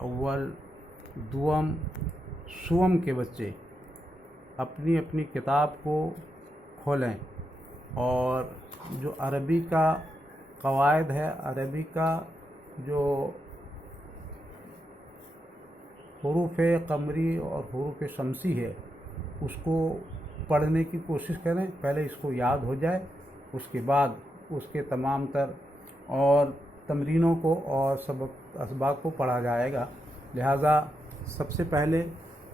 اول دوم سوم کے بچے اپنی اپنی کتاب کو کھولیں اور جو عربی کا قواعد ہے، عربی کا جو حروف قمری اور حروف شمسی ہے اس کو پڑھنے کی کوشش کریں. پہلے اس کو یاد ہو جائے، اس کے بعد اس کے تمام تر اور تمرینوں کو اور سبق اسباق کو پڑھا جائے گا. لہٰذا سب سے پہلے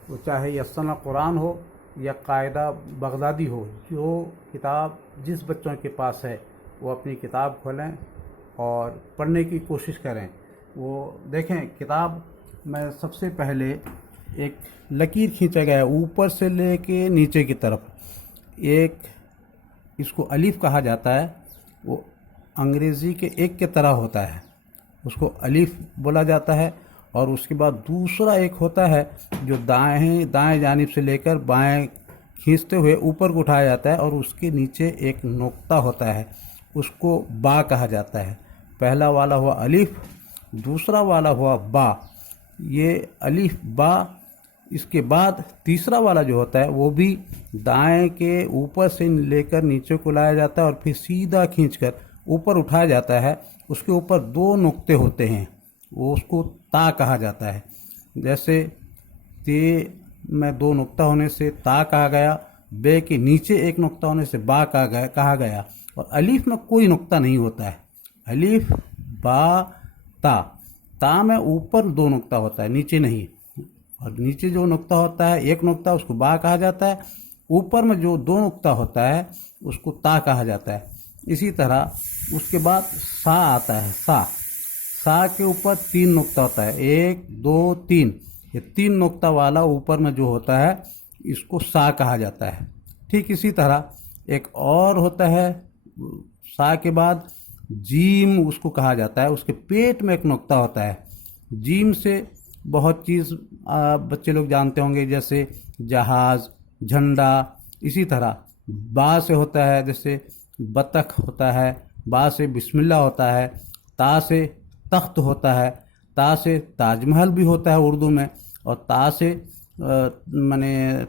وہ چاہے یسن قرآن ہو یا قاعدہ بغدادی ہو، جو کتاب جس بچوں کے پاس ہے وہ اپنی کتاب کھولیں اور پڑھنے کی کوشش کریں. وہ دیکھیں کتاب میں سب سے پہلے ایک لکیر کھینچا گیا ہے اوپر سے لے کے نیچے کی طرف. ایک اس کو الف کہا جاتا ہے، وہ انگریزی کے ایک کے طرح ہوتا ہے، اس کو الف بولا جاتا ہے. اور اس کے بعد دوسرا ایک ہوتا ہے جو دائیں جانب سے لے کر بائیں کھینچتے ہوئے اوپر کو اٹھایا جاتا ہے، اور اس کے نیچے ایک نقطہ ہوتا ہے، اس کو با کہا جاتا ہے. پہلا والا ہوا الف، دوسرا والا ہوا با. یہ الف با، اس کے بعد تیسرا والا جو ہوتا ہے وہ بھی دائیں کے اوپر سے لے کر نیچے کو لایا جاتا ہے اور پھر سیدھا کھینچ کر اوپر اٹھایا جاتا ہے. اس کے اوپر دو نقطے ہوتے ہیں، وہ اس کو تا کہا جاتا ہے. جیسے تے میں دو نقطہ ہونے سے تا کہا گیا، بے کے نیچے ایک نقطہ ہونے سے با کہا گیا. اور الف میں کوئی نقطہ نہیں ہوتا ہے، الف با تا. تا میں اوپر دو نقطہ ہوتا ہے، نیچے نہیں. اور نیچے جو نقطہ ہوتا ہے ایک نقطہ، اس کو با کہا جاتا ہے. اوپر میں جو دو نقطہ ہوتا ہے اس کو تا کہا جاتا ہے. اسی طرح اس کے بعد سا آتا ہے. سا کے اوپر تین نقطہ ہوتا ہے، ایک دو تین. یہ تین نقطہ والا اوپر میں جو ہوتا ہے اس کو سا کہا جاتا ہے. ٹھیک اسی طرح ایک اور ہوتا ہے سا کے بعد جیم، اس کو کہا جاتا ہے. اس کے پیٹ میں ایک نقطہ ہوتا ہے. جیم سے بہت چیز بچے لوگ جانتے ہوں گے، جیسے جہاز، جھنڈا. اسی طرح با سے ہوتا ہے جیسے بطخ ہوتا ہے، با سے بسم اللہ ہوتا ہے. تا سے تخت ہوتا ہے، تا سے تاج محل بھی ہوتا ہے اردو میں. اور تا سے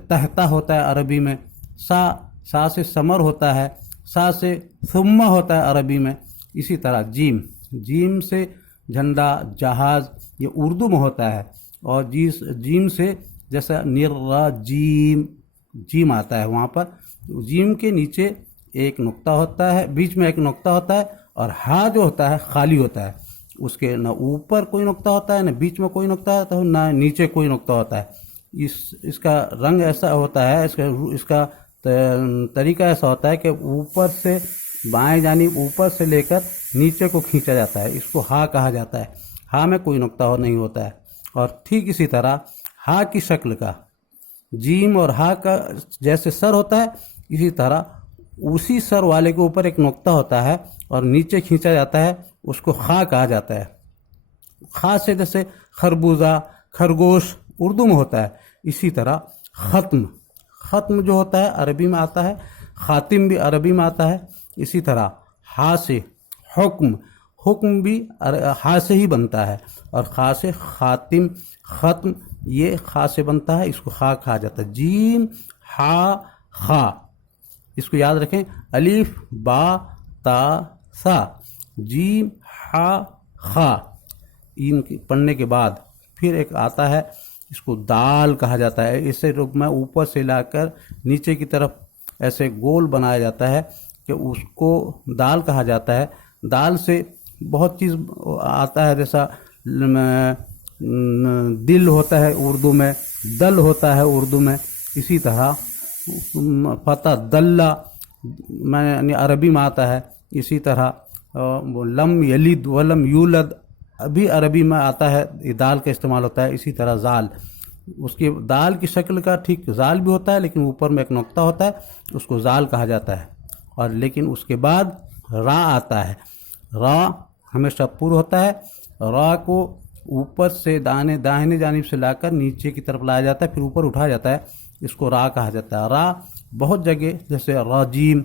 تہتا ہوتا ہے عربی میں. سا سے سمر ہوتا ہے، سا سے ثم ہوتا ہے عربی میں. اسی طرح جیم سے جھنڈا، جہاز، یہ اردو میں ہوتا ہے. اور جیم سے جیسا جیم آتا ہے، وہاں پر جیم کے نیچے ایک نقطہ ہوتا ہے، بیچ میں ایک نقطہ ہوتا ہے. اور ہا جو ہوتا ہے خالی ہوتا ہے، اس کے نہ اوپر کوئی نقطہ ہوتا ہے، نہ بیچ میں کوئی نقطہ ہوتا ہے، نہ نیچے کوئی نقطہ ہوتا ہے. اس کا رنگ ایسا ہوتا ہے، اس کا طریقہ ایسا ہوتا ہے کہ اوپر سے بائیں جانب اوپر سے لے کر نیچے کو کھینچا جاتا ہے. اس کو ہا کہا جاتا ہے. ہا میں کوئی نقطہ نہیں ہوتا ہے. اور ٹھیک اسی طرح ہا کی شکل کا جیم اور ہا کا جیسے سر ہوتا ہے، اسی طرح اسی سر والے کے اوپر ایک نقطہ ہوتا ہے اور نیچے کھینچا جاتا ہے، اس کو خا کہا جاتا ہے. خا سے جیسے خربوزہ، خرگوش اردو میں ہوتا ہے. اسی طرح ختم جو ہوتا ہے عربی میں آتا ہے، خاتم بھی عربی میں آتا ہے. اسی طرح ہا سے حکم بھی ہا سے ہی بنتا ہے. اور خا سے خاتم، ختم، یہ خا سے بنتا ہے، اس کو خا کہا جاتا ہے. جیم ہا خا، اس کو یاد رکھیں. الف با تا سا، جیم ہا خا. ان پڑھنے کے بعد پھر ایک آتا ہے، اس کو دال کہا جاتا ہے. اسے رخ میں اوپر سے لا کر نیچے کی طرف ایسے گول بنایا جاتا ہے کہ اس کو دال کہا جاتا ہے. دال سے بہت چیز آتا ہے، جیسا دل ہوتا ہے اردو میں، دل ہوتا ہے اردو میں. اسی طرح فتح دلہ یعنی عربی میں آتا ہے. اسی طرح لم یلد ولم یولد ابھی عربی میں آتا ہے، یہ دال کا استعمال ہوتا ہے. اسی طرح زال، اس کی دال کی شکل کا ٹھیک زال بھی ہوتا ہے، لیکن اوپر میں ایک نقطہ ہوتا ہے، اس کو زال کہا جاتا ہے. اور لیکن اس کے بعد را آتا ہے. را ہمیشہ پر ہوتا ہے. را کو اوپر سے داہنے جانب سے لا کر نیچے کی طرف لایا جاتا ہے، پھر اوپر اٹھایا جاتا ہے، اس کو را کہا جاتا ہے. را بہت جگہ جیسے راجیم،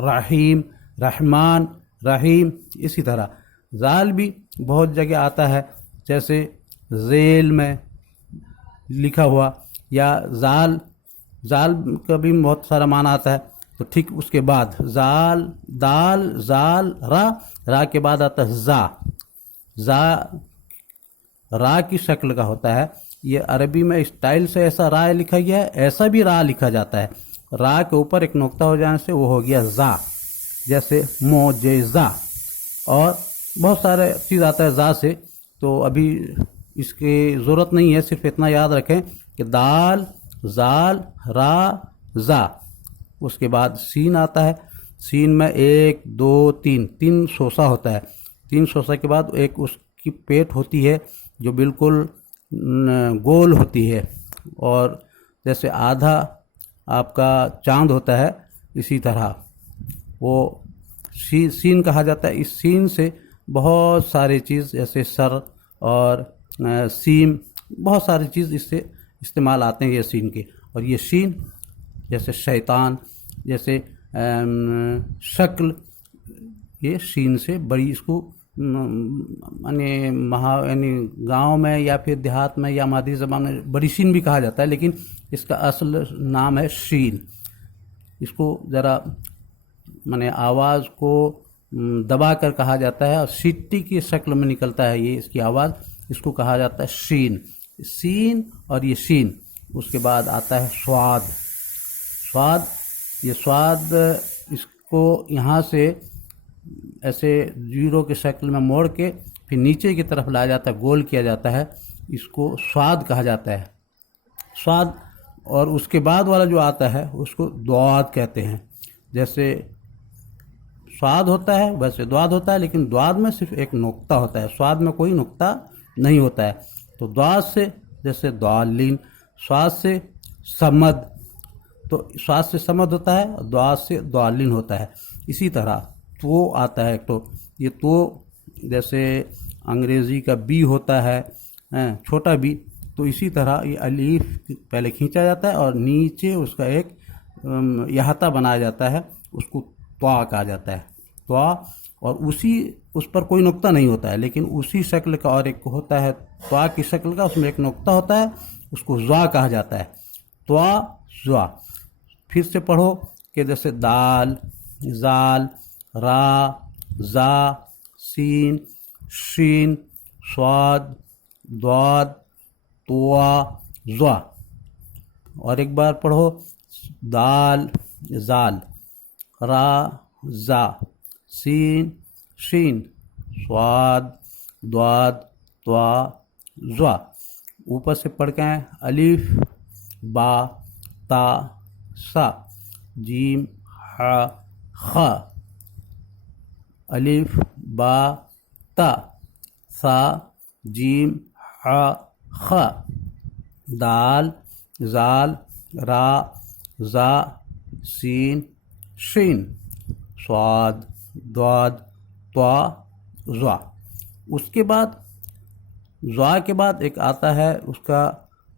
رحیم، رحمان، رحیم. اسی طرح زال بھی بہت جگہ آتا ہے، جیسے ذیل میں لکھا ہوا، یا زال کا بھی بہت سارا معنی آتا ہے. تو ٹھیک اس کے بعد زال، دال، زال، را کے بعد آتا ہے زا را کی شکل کا ہوتا ہے. یہ عربی میں اسٹائل سے ایسا را لکھا گیا ہے، ایسا بھی را لکھا جاتا ہے. را کے اوپر ایک نقطہ ہو جانے سے وہ ہو گیا زا، جیسے معجزہ، اور بہت سارے چیز آتا ہے زا سے. تو ابھی اس کی ضرورت نہیں ہے، صرف اتنا یاد رکھیں کہ دال، زال، را، زا. اس کے بعد سین آتا ہے. سین میں 1 2 3 سوسا ہوتا ہے. 3 سوسا کے بعد ایک اس کی پیٹ ہوتی ہے جو بالکل گول ہوتی ہے، اور جیسے آدھا آپ کا چاند ہوتا ہے اسی طرح وہ سین کہا جاتا ہے. اس سین سے بہت ساری چیز جیسے سر اور سیم، بہت ساری چیز اس سے استعمال آتے ہیں یہ سین کے. اور یہ شین جیسے شیطان، جیسے شکل، یہ شین سے بڑی، اس کو یعنی گاؤں میں یا پھر دیہات میں یا مادری زبان میں بڑی شین بھی کہا جاتا ہے، لیکن اس کا اصل نام ہے شین. اس کو ذرا آواز کو دبا کر کہا جاتا ہے، اور سٹی کی شکل میں نکلتا ہے یہ اس کی آواز. اس کو کہا جاتا ہے شین. سین اور یہ شین. اس کے بعد آتا ہے سواد. یہ سواد، اس کو یہاں سے ایسے زیرو کی شکل میں موڑ کے پھر نیچے کی طرف لایا جاتا ہے، گول کیا جاتا ہے. اس کو سواد کہا جاتا ہے. سواد. اور اس کے بعد والا جو آتا ہے اس کو دواد کہتے ہیں. جیسے سواد ہوتا ہے ویسے دواد ہوتا ہے، لیکن دواد میں صرف ایک نقطہ ہوتا ہے، سواد میں کوئی نقطہ نہیں ہوتا ہے. تو دواد سے جیسے دوالین، سواد سے سمد، تو سواد سے سمد ہوتا ہے، دواد سے دوالین ہوتا ہے. اسی طرح تو آتا ہے. تو یہ تو جیسے انگریزی کا بی ہوتا ہے، چھوٹا بی، تو اسی طرح یہ الف پہلے کھینچا جاتا ہے اور نیچے اس کا ایک احاطہ بنایا جاتا ہے، اس کو طوا کہا جاتا ہے. طوا. اور اس پر کوئی نقطہ نہیں ہوتا ہے، لیکن اسی شکل کا اور ایک ہوتا ہے طوا کی شکل کا، اس میں ایک نقطہ ہوتا ہے، اس کو زوا کہا جاتا ہے. طوا، زوا. پھر سے پڑھو کہ جیسے دال، زال، را، زا، سین، شین، سواد، دواد، طوا، زوا. اور ایک بار پڑھو دال، زال، را، زا، سین، شین، سواد، دواد، طوا، زوا. اوپر سے پڑھ کے ہیں الف، با، تا، سا، جیم، ح، خ. الف، با، تا، سا، جیم، ح، خ. دال، زال، را، زا، سین، شین، سواد، دواد، طوا، زوا. اس کے بعد زوا کے بعد ایک آتا ہے، اس کا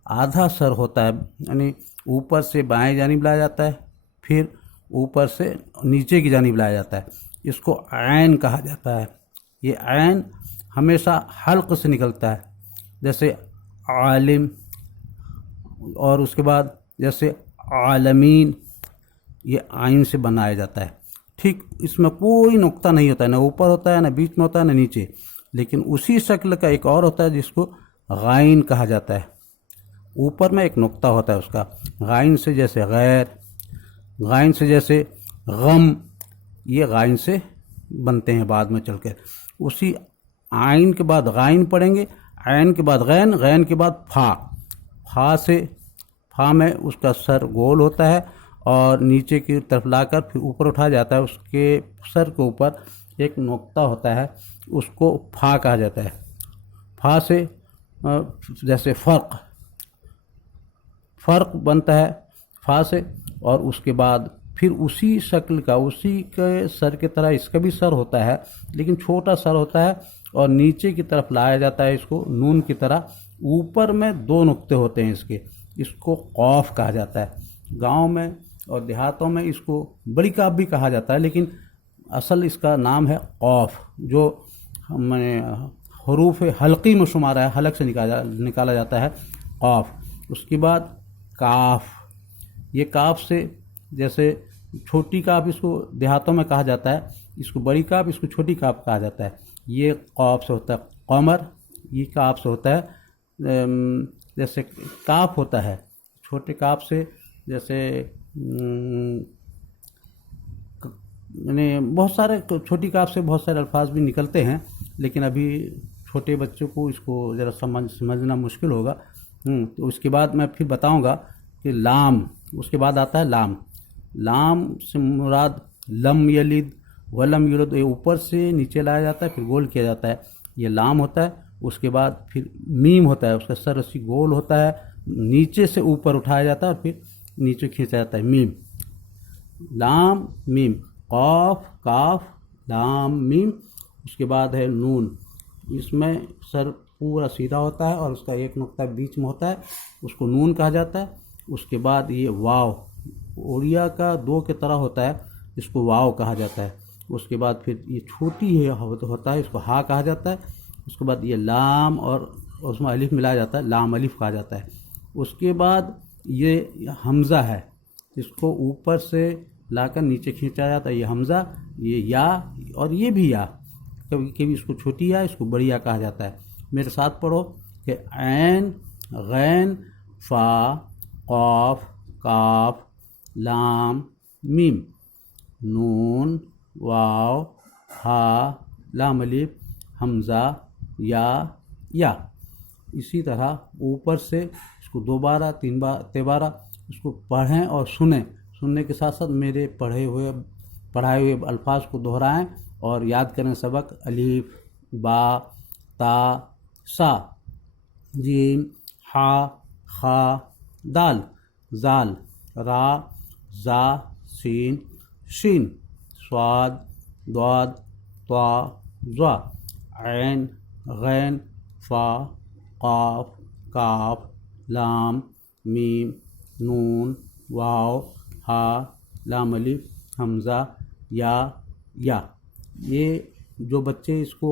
آدھا سر ہوتا ہے، یعنی اوپر سے بائیں جانب لایا جاتا ہے، پھر اوپر سے نیچے کی جانب لایا جاتا ہے. اس کو عین کہا جاتا ہے. یہ عین ہمیشہ حلق سے نکلتا ہے، جیسے عالم، اور اس کے بعد جیسے عالمین، یہ عین سے بنایا جاتا ہے. ٹھیک اس میں کوئی نقطہ نہیں ہوتا ہے، نہ اوپر ہوتا ہے، نہ بیچ میں ہوتا ہے، نہ نیچے. لیکن اسی شکل کا ایک اور ہوتا ہے جس کو غائن کہا جاتا ہے. اوپر میں ایک نقطہ ہوتا ہے اس کا. غائن سے جیسے غیر، غائن سے جیسے غم، یہ غائن سے بنتے ہیں بعد میں چل کر. اسی عین کے بعد غائن پڑھیں گے، عین کے بعد غین، غین کے بعد فا. فا میں اس کا سر گول ہوتا ہے اور نیچے کی طرف لا کر پھر اوپر اٹھا جاتا ہے. اس کے سر کے اوپر ایک نقطہ ہوتا ہے، اس کو فا کہا جاتا ہے. فا سے جیسے فرق بنتا ہے فا سے. اور اس کے بعد پھر اسی شکل کا، اسی کے سر کی طرح اس کا بھی سر ہوتا ہے، لیکن چھوٹا سر ہوتا ہے اور نیچے کی طرف لایا جاتا ہے اس کو نون کی طرح. اوپر میں 2 نقطے ہوتے ہیں اس کے. اس کو قوف کہا جاتا ہے. گاؤں میں اور دیہاتوں میں اس کو بڑی کاف بھی کہا جاتا ہے، لیکن اصل اس کا نام ہے قوف، جو حروف حلقی میں شمار ہے، حلق سے نکالا جاتا ہے قاف۔ اس کے بعد کاف، یہ کاف سے جیسے چھوٹی کاف اس کو دیہاتوں میں کہا جاتا ہے، اس کو بڑی کاف، اس کو چھوٹی کاف کہا جاتا ہے۔ یہ قاف سے ہوتا ہے قمر، یہ کاف سے ہوتا ہے جیسے کاف ہوتا ہے چھوٹے کاف سے، جیسے یعنی بہت سارے چھوٹی کاف سے بہت سارے الفاظ بھی نکلتے ہیں، لیکن ابھی چھوٹے بچوں کو اس کو ذرا سمجھنا مشکل ہوگا۔ تو اس کے بعد میں پھر بتاؤں گا کہ لام، اس کے بعد آتا ہے لام۔ لام سے مراد لم یلد ولم یولد، یہ اوپر سے نیچے لایا جاتا ہے پھر گول کیا جاتا ہے، یہ لام ہوتا ہے۔ اس کے بعد پھر میم ہوتا ہے، اس کا سر رسی گول ہوتا ہے، نیچے سے اوپر اٹھایا جاتا ہے اور پھر نیچے کھینچا جاتا ہے، میم۔ لام میم، قاف کاف لام میم۔ اس کے بعد ہے نون، اس میں سر پورا سیدھا ہوتا ہے اور اس کا ایک نقطہ بیچ میں ہوتا ہے، اس کو نون کہا جاتا ہے۔ اس کے بعد یہ واو، اڑیا کا دو کی طرح ہوتا ہے، اس کو واو کہا جاتا ہے۔ اس کے بعد پھر یہ چھوٹی ہے ہوتا ہے، اس کو ہا کہا جاتا ہے۔ اس کے بعد یہ لام اور اس میں الف ملایا جاتا ہے، لام الف کہا جاتا ہے۔ اس کے بعد یہ حمزہ ہے، اس کو اوپر سے لا کر نیچے کھینچا جاتا ہے، یہ حمزہ، یہ یا اور یہ بھی یا، کبھی کبھی اس کو چھوٹی یا اس کو بڑی یا کہا جاتا ہے۔ میرے ساتھ پڑھو کہ عین غین فا قاف کاف لام میم نون واو ہا لام الف حمزہ یا۔ اسی طرح اوپر سے اس کو دوبارہ تیبارہ اس کو پڑھیں اور سننے کے ساتھ ساتھ میرے پڑھائے ہوئے الفاظ کو دہرائیں اور یاد کریں سبق۔ الف با تا سا جیم ہا خا دال زال را زا سین شین صاد ضاد طا ظا عین غین فا قاف کاف لام میم نون واو ہا لام الف حمزہ یا۔ یہ جو بچے اس کو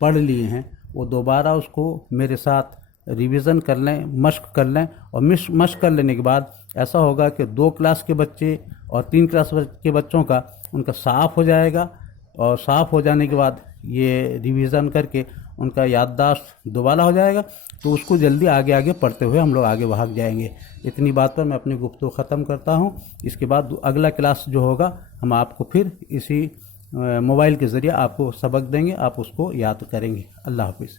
پڑھ لیے ہیں وہ دوبارہ اس کو میرے ساتھ ریویژن کر لیں، مشق کر لیں، اور مشق کر لینے کے بعد ایسا ہوگا کہ 2 کلاس کے بچے اور 3 کلاس کے بچوں کا ان کا صاف ہو جائے گا، اور صاف ہو جانے کے بعد یہ ریویژن کر کے ان کا یادداشت دوبارہ ہو جائے گا، تو اس کو جلدی آگے پڑھتے ہوئے ہم لوگ آگے بھاگ جائیں گے۔ اتنی بات پر میں اپنی گفتگو ختم کرتا ہوں۔ اس کے بعد اگلا کلاس جو ہوگا ہم آپ کو پھر اسی موبائل کے ذریعے آپ کو سبق دیں گے، آپ اس کو یاد کریں گے۔ اللہ حافظ۔